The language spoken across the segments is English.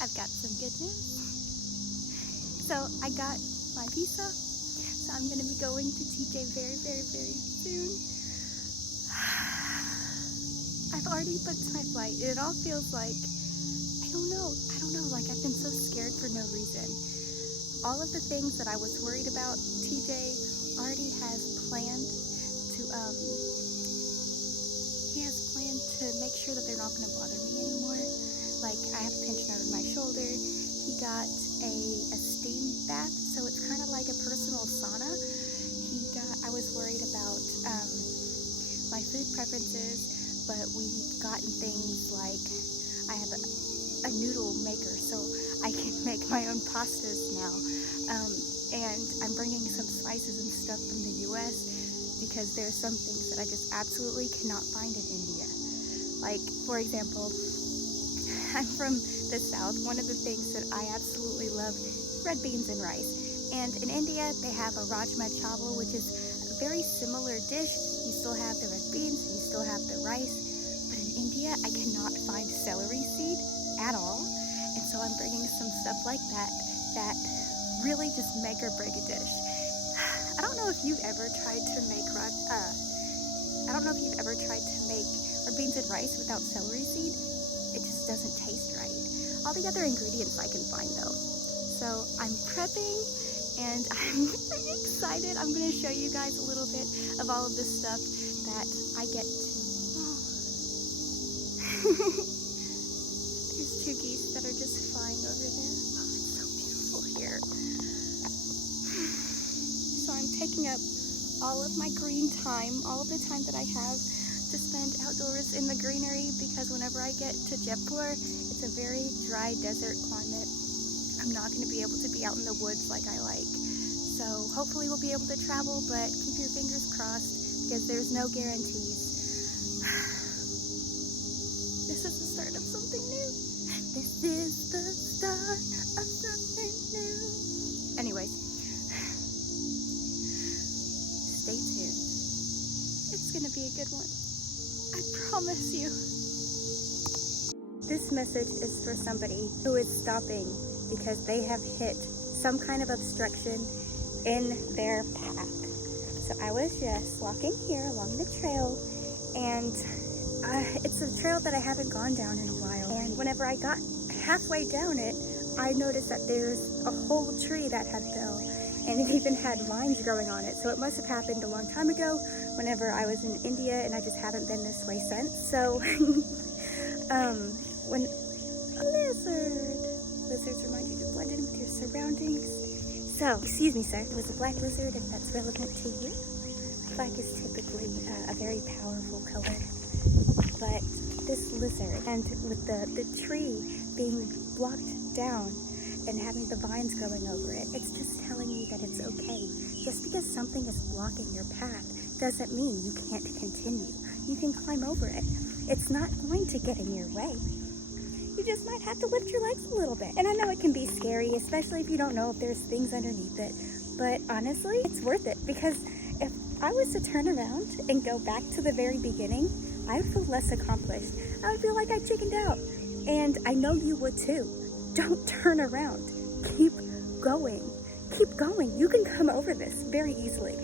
I've got some good news. So I got my visa, so I'm gonna be going to TJ very, very, very soon. I've already booked my flight. It all feels like, I don't know, like I've been so scared for no reason. All of the things that I was worried about, TJ already has planned to, he has planned to make sure that they're not gonna bother me anymore. Like, I have a pinched nerve in my shoulder. He got a steam bath, so it's kind of like a personal sauna. I was worried about my food preferences, but we've gotten things like, I have a noodle maker, so I can make my own pastas now. And I'm bringing some spices and stuff from the US because there's some things that I just absolutely cannot find in India. Like, for example, I'm from the South. One of the things that I absolutely love is red beans and rice. And in India, they have a rajma chawal, which is a very similar dish. You still have the red beans, you still have the rice. But in India, I cannot find celery seed at all. And so I'm bringing some stuff like that really just make or break a dish. I don't know if you've ever tried to make red beans and rice without celery seed. It just doesn't taste right. All the other ingredients I can find though. So I'm prepping and I'm pretty excited. I'm gonna show you guys a little bit of all of this stuff that I get to. There's two geese that are just flying over there. Oh, it's so beautiful here. So I'm taking up all of my green time, all of the time that I have to spend outdoors in the greenery, because whenever I get to Jaipur, it's a very dry desert climate. I'm not going to be able to be out in the woods like I like. So hopefully we'll be able to travel, but keep your fingers crossed because there's no guarantees. This is the start of something new. This is the start of something new. Anyways, stay tuned. It's going to be a good one. I promise you. This message is for somebody who is stopping because they have hit some kind of obstruction in their path. So I was just walking here along the trail, and it's a trail that I haven't gone down in a while. And whenever I got halfway down it, I noticed that there's a whole tree that had fell, and it even had vines growing on it. So it must have happened a long time ago whenever I was in India, and I just haven't been this way since. So when a lizards remind you to blend in with your surroundings. So, excuse me, sir, it was a black lizard, if that's relevant to you. Black is typically a very powerful color, but this lizard, and with the tree being blocked down and having the vines growing over it, it's just telling you that it's okay. Just because something is blocking your path doesn't mean you can't continue. You can climb over it. It's not going to get in your way. You just might have to lift your legs a little bit. And I know it can be scary, especially if you don't know if there's things underneath it. But honestly, it's worth it, because if I was to turn around and go back to the very beginning, I would feel less accomplished. I would feel like I chickened out. And I know you would too. Don't turn around. Keep going. Keep going. You can come over this very easily.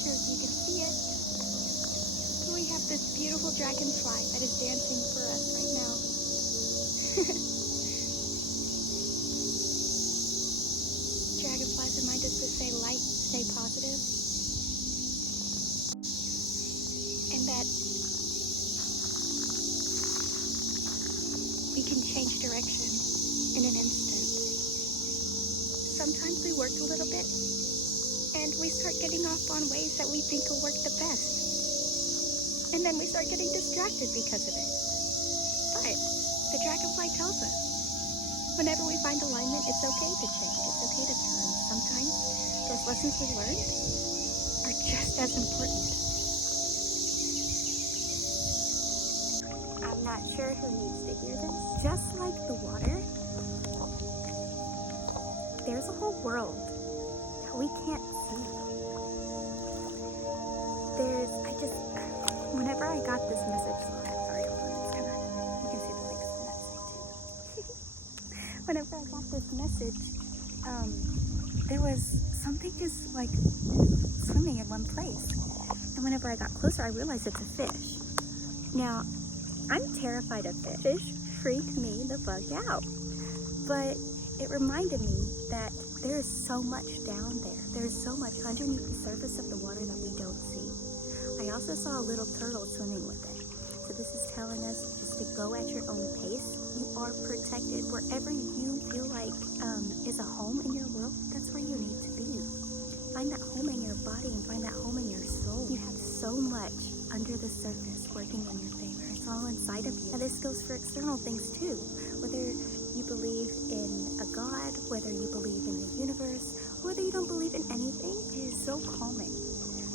Here, you can see it. We have this beautiful dragonfly that is dancing for us right now. Dragonflies remind us to stay light, stay positive, and that we can change direction in an instant. Sometimes we work a little bit and we start getting off on ways that we think will work the best. And then we start getting distracted because of it. But the dragonfly tells us, whenever we find alignment, it's okay to change, it's okay to turn. Sometimes those lessons we learned are just as important. I'm not sure who needs to hear this. Just like the water, there's a whole world that we can't see. Whenever I got this message, sorry, message, there was something just like swimming in one place. And whenever I got closer, I realized it's a fish. Now, I'm terrified of fish. Fish freak me the fuck out. But it reminded me that there is so much down there. There's so much underneath the surface of the water that we don't see. I also saw a little turtle swimming with it. So this is telling us just to go at your own pace. You are protected. Wherever you feel like is a home in your world, that's where you need to be. Find that home in your body and find that home in your soul. You have so much under the surface working in your favor. It's all inside of you. And this goes for external things too. Whether you believe in a God, whether you believe in the universe, whether you don't believe in anything, it is so calming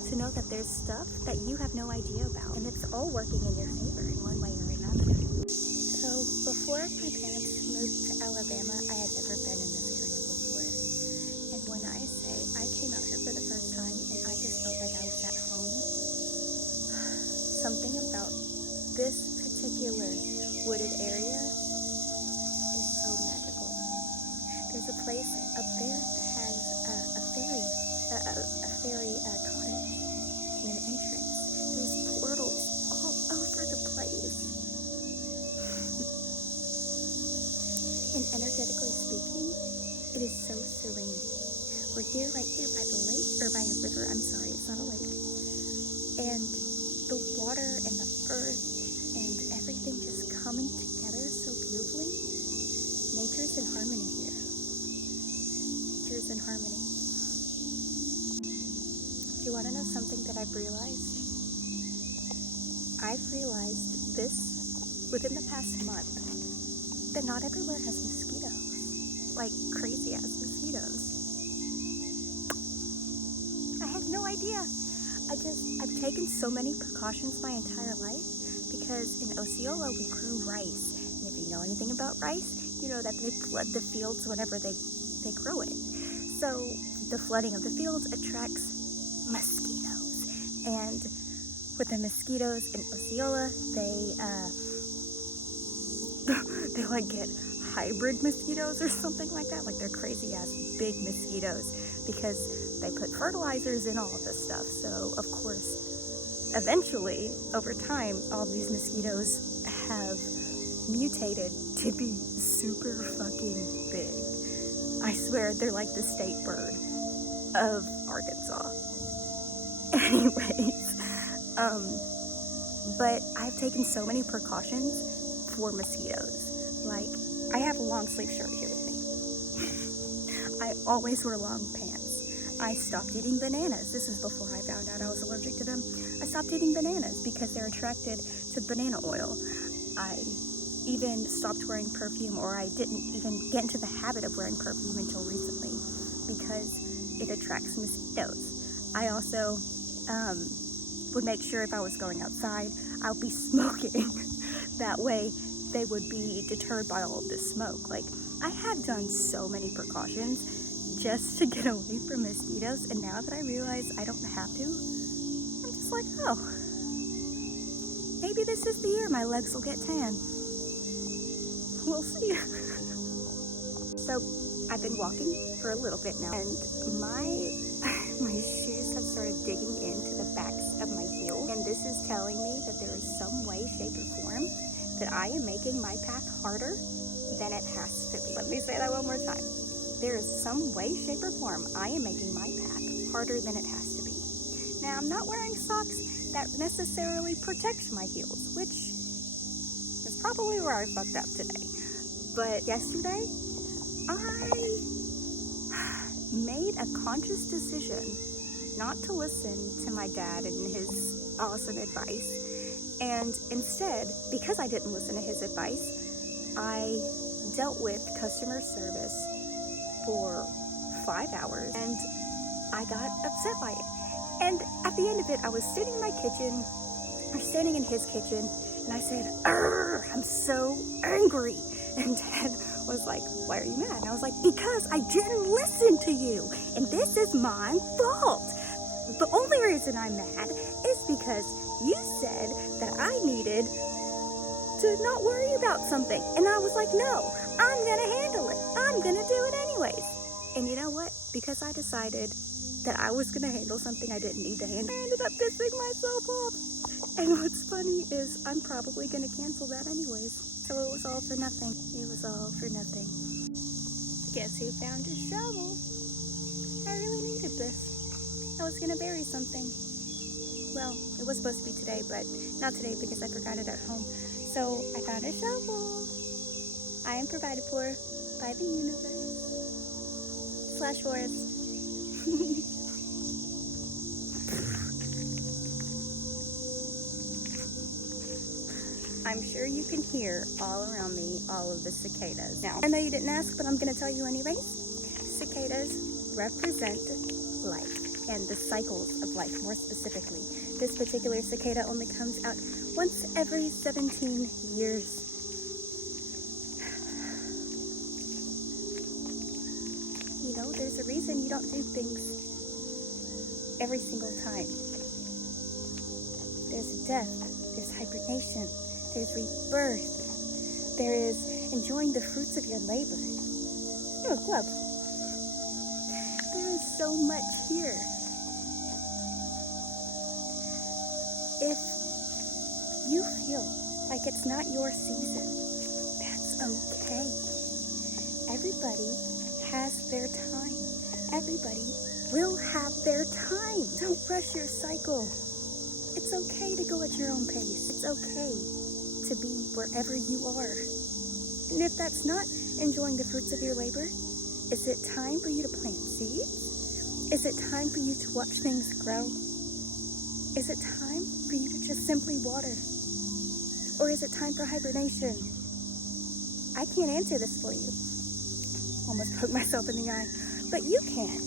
to know that there's stuff that you have no idea about. And it's all working in your favor in one way or another. So before my parents moved to Alabama, I had never been in this area before. And when I say I came out here for the first time and I just felt like I was at home, something about this particular wooded area is so magical. There's a place up there that has a fairy cottage and an entrance. There's portals all over the place. And energetically speaking, it is so serene. We're here, right here by the lake, or by a river, I'm sorry, it's not a lake. And the water and the earth and everything just coming together so beautifully. Nature's in harmony here. Nature's in harmony. Do you want to know something that I've realized? I've realized this within the past month, that not everywhere has mosquitoes. Like crazy ass mosquitoes. I had no idea. I've taken so many precautions my entire life because in Osceola we grew rice. And if you know anything about rice, you know that they flood the fields whenever they grow it. So the flooding of the fields attracts mosquitoes. And with the mosquitoes in Osceola, they like get hybrid mosquitoes or something like that. Like they're crazy ass big mosquitoes because they put fertilizers in all of this stuff. So of course, eventually over time, all these mosquitoes have mutated to be super fucking big. I swear they're like the state bird of Arkansas. Anyways, but I've taken so many precautions for mosquitoes. Like, I have a long sleeve shirt here with me. I always wear long pants. I stopped eating bananas. This is before I found out I was allergic to them. I stopped eating bananas because they're attracted to banana oil. I even stopped wearing perfume, or I didn't even get into the habit of wearing perfume until recently because it attracts mosquitoes. I also would make sure if I was going outside, I'll be smoking. That way they would be deterred by all of this smoke. Like, I have done so many precautions just to get away from mosquitoes, and now that I realize I don't have to, I'm just like, oh, maybe this is the year my legs will get tan. We'll see. So I've been walking for a little bit now, and my shoes have started digging into the backs of my heels, and this is telling me that there is some way, shape, or form that I am making my path harder than it has to be. Let me say that one more time. There is some way, shape, or form I am making my path harder than it has to be. Now, I'm not wearing socks that necessarily protect my heels, which is probably where I fucked up today. But yesterday, I made a conscious decision not to listen to my dad and his awesome advice. And instead, because I didn't listen to his advice, I dealt with customer service for 5 hours, and I got upset by it. And at the end of it, I was standing in his kitchen, and I said, I'm so angry. And Dad was like, why are you mad? And I was like, because I didn't listen to you, and this is my fault. The only reason I'm mad is because you said that I needed to not worry about something. And I was like, no, I'm gonna handle it. I'm gonna do it anyways. And you know what? Because I decided that I was gonna handle something I didn't need to handle, I ended up pissing myself off. And what's funny is I'm probably gonna cancel that anyways. So it was all for nothing. It was all for nothing. Guess who found a shovel? I really needed this. I was gonna bury something. Well, it was supposed to be today, but not today because I forgot it at home. So I found a shovel. I am provided for by the universe. / forest. I'm sure you can hear all around me all of the cicadas. Now, I know you didn't ask, but I'm gonna tell you anyways. Cicadas represent life and the cycles of life, more specifically. This particular cicada only comes out once every 17 years. You know, there's a reason you don't do things every single time. There's death, there's hibernation, there's rebirth, there is enjoying the fruits of your labor. Oh, glove. There is so much here. If you feel like it's not your season, that's okay. Everybody has their time. Everybody will have their time. Don't rush your cycle. It's okay to go at your own pace. It's okay to be wherever you are. And if that's not enjoying the fruits of your labor, is it time for you to plant seeds? Is it time for you to watch things grow? Is it time for you to just simply water? Or is it time for hibernation? I can't answer this for you. Almost poked myself in the eye. But you can.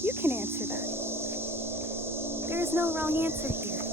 You can answer that. There is no wrong answer here.